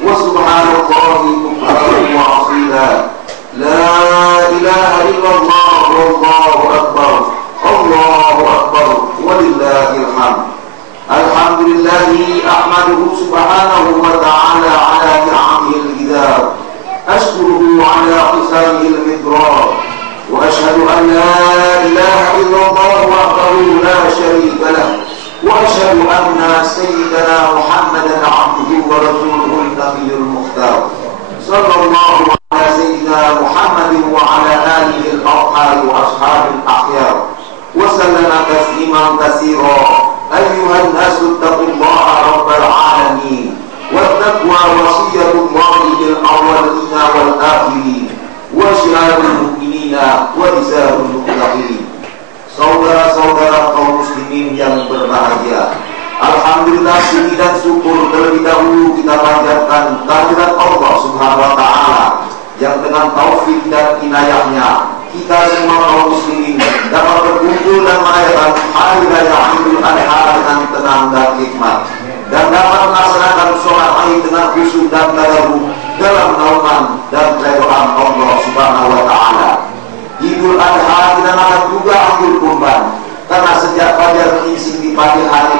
wa subhanallahi bukratan wa asila. La ilaha illallah wallahu akbar. Allahu akbar walillahil hamd. Alhamdulillahi ahmaduhu subhanahu wa ta'ala ala ni'amihil ghidab. Ashkuruhu ala ihsanihil midrar. Wa ashhadu an la ilaha illallah wahdahu la syarika lah. Wa ashhadu anna sayyidana Muhammadan abduhu wa rasuluhu an-nabiyyul mukhtar. Sallallahu ala sayyidina Muhammadin wa ala alihi al-athhar wa ashabil akhyar. Wa sallama tasliman katsira. Ayyuhan nasu taqullaha rabbal alamin. Wattaqwa wasiyatullahi lil awwalina wal akhirin. Wa syiarul mu'minina wa izarul muttaqin. Saudara-saudara kaum muslimin yang berbahagia, alhamdulillah puji dan syukur terlebih dahulu kita panjatkan kehadirat Allah Subhanahu wa taala yang dengan taufik dan inayahnya kita semua kaum muslimin dapat berkumpul dan merayakan hari raya Idul Adha dengan tenang dan hikmat, dan dapat melaksanakan sholat Id dengan khusyuk dan tadarruk dalam naungan dan ridhaan Allah Subhanahu wa taala. Idul Adha dinamakan juga Idul Kurban karena sejak fajar menyingsing di pagi hari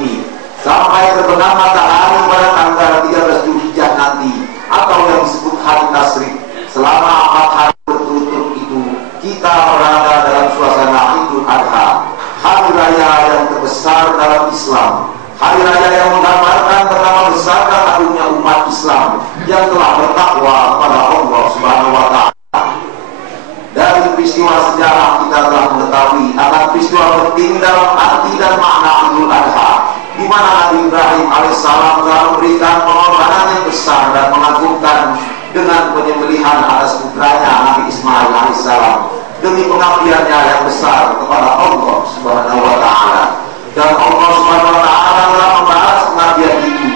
ini sampai terbenam matahari pada tanggal 13 Zulhijjah nanti atau yang disebut hari Tasyrik, selama 4 hari berturut-turut itu kita berada dalam suasana Idul Adha, hari raya yang terbesar dalam Islam, hari raya yang menggambarkan betapa besar agungnya umat Islam yang telah bertakwa kepada Allah Subhanahu wa taala. Dari peristiwa sejarah kita telah mengetahui akan peristiwa penting dalam arti dan makna Idul Adha, di mana Nabi Ibrahim alaihissalam telah memberikan pengorbanan yang besar dan mengagumkan dengan penyembelihan atas putranya Nabi Ismail alaihissalam demi pengabdiannya yang besar kepada Allah Subhanahu wa taala. Dan Allah Subhanahu wa taala telah membalas pengabdian itu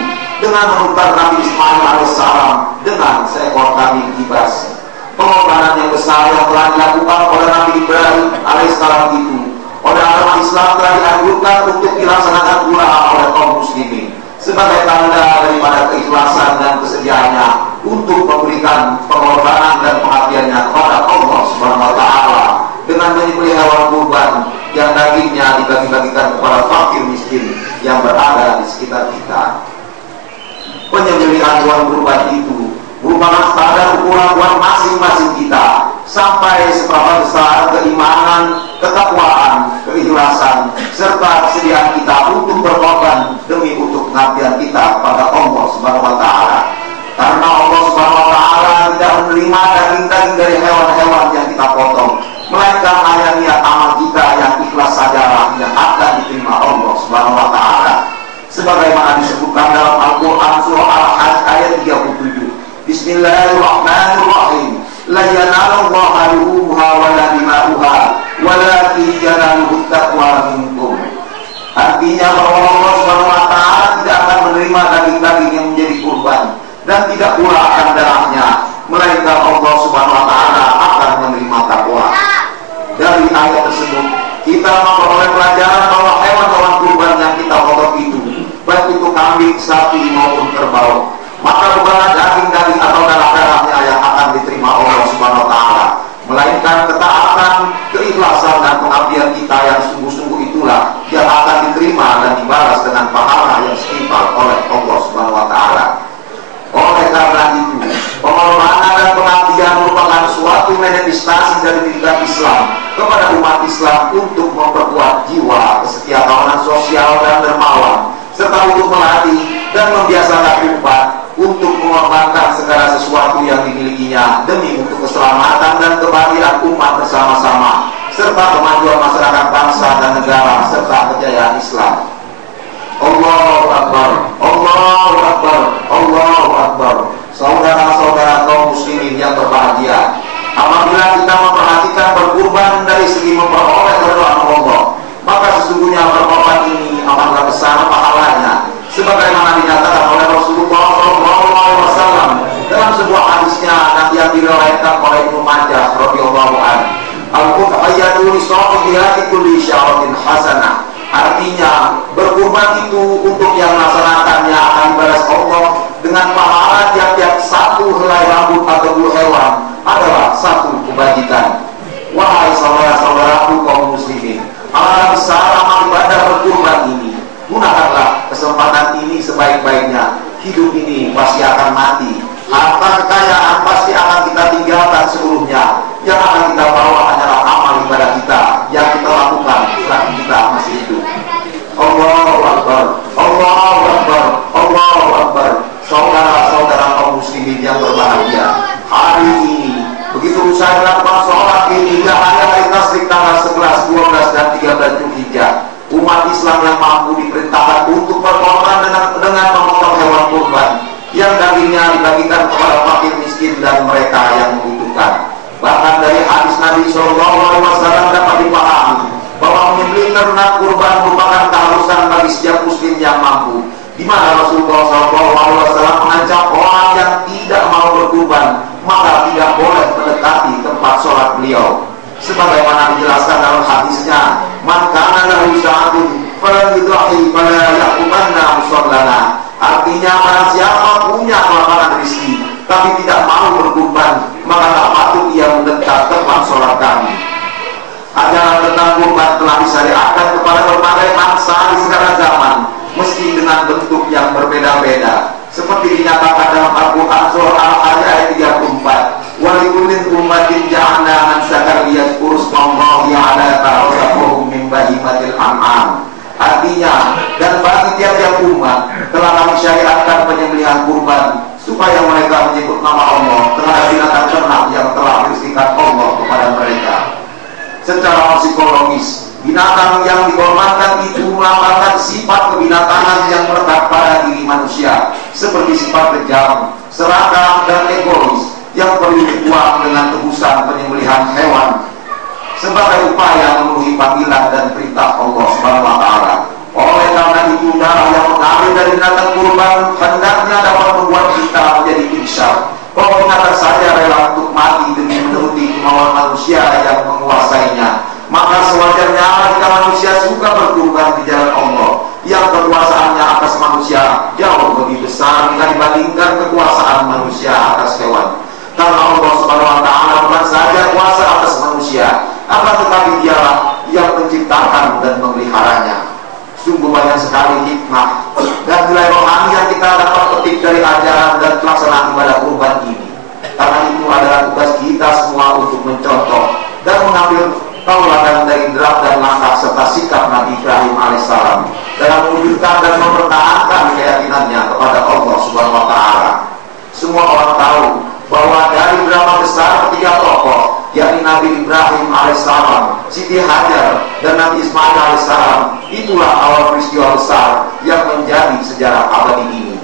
dengan menukar Nabi Ismail alaihissalam dengan seekor kambing kibas. Pengorbanan yang besar yang telah dilakukan oleh Nabi Ibrahim alaihissalam itu oleh agama Islam telah dianjurkan untuk dilaksanakan pula oleh kaum muslimin sebagai tanda daripada keikhlasan dan kesediaannya untuk memberikan pengorbanan dan pengabdiannya kepada Allah Subhanahu wa taala dengan menyembelih hewan kurban yang dagingnya dibagi-bagikan kepada fakir miskin yang berada di sekitar kita. Penyembelihan hewan kurban itu merupakan standar ukuran buat masing-masing kita sampai seberapa besar keimanan, ketakwaan, keikhlasan serta kesediaan kita untuk berkorban demi untuk pengabdian kita kepada Allah Subhanahu wa taala. Karena Allah Subhanahu wa taala tidak menerima daging-daging dari hewan-hewan yang kita potong, melainkan hanya niat amal kita yang ikhlas sajalah yang akan diterima Allah Subhanahu wa taala. Sebagaimana disebutkan dalam Al-Qur'an surah Al-Hajj ayat 37. Bismillahirrahmanirrahim. La yanalullaha luhumuha wala dima'uha walakin yanaluhu taqwa minkum. Artinya bahwa Allah Subhanahu wa taala tidak akan menerima daging-daging yang menjadi kurban dan tidak pula akan darahnya, melainkan Allah Subhanahu wa taala akan menerima takwa. Dari ayat tersebut kita memperoleh pelajaran bahwa hewan-hewan kurban yang kita potong itu, baik itu kambing, sapi maupun kerbau, maka bukanlah daging-daging atau darah-darahnya yang akan diterima Allah Subhanahu wa taala, melainkan ketaatan, keikhlasan dan pengabdian kita yang sungguh-sungguh itulah yang akan diterima dan dibalas dengan pahala yang setimpal oleh Allah Subhanahu wa taala. Oleh karena itu, pengorbanan dan pengabdian merupakan suatu manifestasi dari didikan Islam kepada umat Islam untuk memperkuat jiwa kesetiakawanan sosial dan dermawan, serta untuk melatih dan membiasakan umat untuk mengorbankan segala sesuatu yang dimilikinya demi untuk keselamatan dan kebahagiaan umat bersama-sama, serta kemajuan masyarakat bangsa dan negara serta kejayaan Islam. Allahu Akbar, Allahu Akbar, Allahu Akbar. Saudara-saudara kaum muslimin yang berbahagia, apabila kita memperhatikan berkurban dari segi memperoleh ridhaan Allah, maka sesungguhnya berkorban ini amatlah besar pahalanya, sebagaimana dinyatakan oleh Rasulullah SAW dalam sebuah hadisnya yang diriwayatkan oleh Ibnu Majah radhiyallahu anhu. Al-Qudhiyatu li sahibiha kulli syaratin hasanah Artinya berkurban itu untuk yang melaksanakannya akan dibalas Allah dengan pahala tiap-tiap satu helai rambut atau bulu hewan adalah satu kebajikan. Wahai saudara-saudaraku kaum muslimin, alangkah besar amal ibadah berkurban ini. Gunakanlah kesempatan ini sebaik-baiknya. Hidup ini pasti akan mati. Harta kekayaan pasti akan kita tinggalkan seluruhnya. Yang akan kita bawa hanyalah amal ibadah kita yang kita lakukan selagi kita masih hidup. Allahu Akbar, Allahu Akbar, Allahu Akbar. Saudara-saudara kaum muslimin yang berbahagia, hari ini begitu usai melakukan sholat ini, tidak hanya hari tasrik tanggal 11, 12, dan 13 Zulhijjah, umat Islam yang mampu diperintahkan untuk berkorban dengan memotong hewan kurban yang dagingnya dibagikan kepada fakir miskin dan mereka yang membutuhkan. Bahkan dari hadis Nabi SAW dapat dipahami bahwa menyembelih ternak kurban merupakan keharusan bagi setiap muslim yang mampu, di mana Rasulullah SAW mengancam orang yang tidak mau berkurban maka tidak boleh mendekati tempat sholat beliau. Sebagaimana dijelaskan dalam hadisnya, man kana lahu sa'atun fala yudhi fala yaqubanna musallana. Artinya barang siapa punya kelapangan rezeki tapi tidak mau berkurban, maka tak patut ia mendekat tempat sholat kami. Ajaran tentang kurban telah disyariatkan kepada berbagai bangsa di segala zaman, meski dengan bentuk yang berbeda-beda, seperti dinyatakan dalam Al-Quran surah Al-Hajj ayat 34. Walikullin ummatin ja'alna mansakan liyadhkuru ismallahi 'ala ma razaqahum min bahimatil an'am. Artinya, dan bagi tiap-tiap umat telah kami syariatkan penyembelihan kurban supaya mereka menyebut nama Allah terhadap binatang ternak yang telah direzekikan Allah kepada mereka. Secara psikologis, binatang yang dikorbankan itu melambangkan sifat kebinatangan yang melekat pada diri manusia, seperti sifat kejam, serakah, dan egois yang perlu dibuang dengan tebusan penyembelihan hewan sebagai upaya memenuhi panggilan dan perintah Allah Subhanahu wa Ta'ala. Oleh karena itu, darah yang mengalir dari binatang kurban hendaknya dapat membuat kita menjadi insyaf bahwa binatang saja rela untuk mati demi menuruti kemauan manusia yang menguasainya. Maka sewajarnya jika manusia suka berkurban di jalan Allah yang kekuasaannya atas manusia jauh lebih besar jika dibandingkan kekuasaan manusia atas hewan. Karena Allah Subhanahu wa Ta'ala bukan saja kuasa atas manusia, akan tetapi dialah yang menciptakan dan memeliharanya. Sungguh banyak sekali hikmah dan nilai rohani yang kita dapat petik dari ajaran dan pelaksanaan ibadah kurban ini. Karena itu adalah tugas kita semua untuk mencontoh dan mengambil tauladan dari derap dan langkah serta sikap Nabi Ibrahim alaihissalam dalam mewujudkan dan mempertahankan keyakinannya kepada Allah Subhanahu wa Ta'ala. Semua orang tahu bahwa dari berapa besar ketiga tokoh, yakni Nabi Ibrahim alaihissalam, Siti Hajar, dan Nabi Ismail alaihissalam, itulah awal peristiwa besar yang menjadi sejarah abadi ini.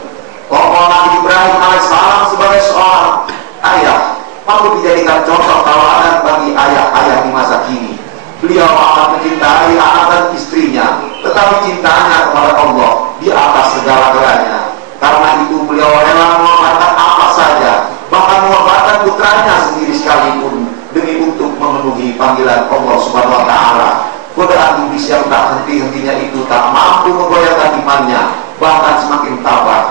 Tokoh Nabi Ibrahim alaihissalam sebagai seorang ayah patut dijadikan contoh tauladan bagi ayah-ayah di masa kini. Beliau akan mencintai anak dan istrinya, tetapi cintanya kepada Allah di atas segala-galanya. Karena itu beliau rela mengorbankan apa saja, bahkan mengorbankan putranya sendiri sekalipun demi untuk memenuhi panggilan Allah Subhanahu wa Ta'ala. Godaan iblis yang tak henti-hentinya itu tak mampu menggoyahkan imannya, bahkan semakin tabah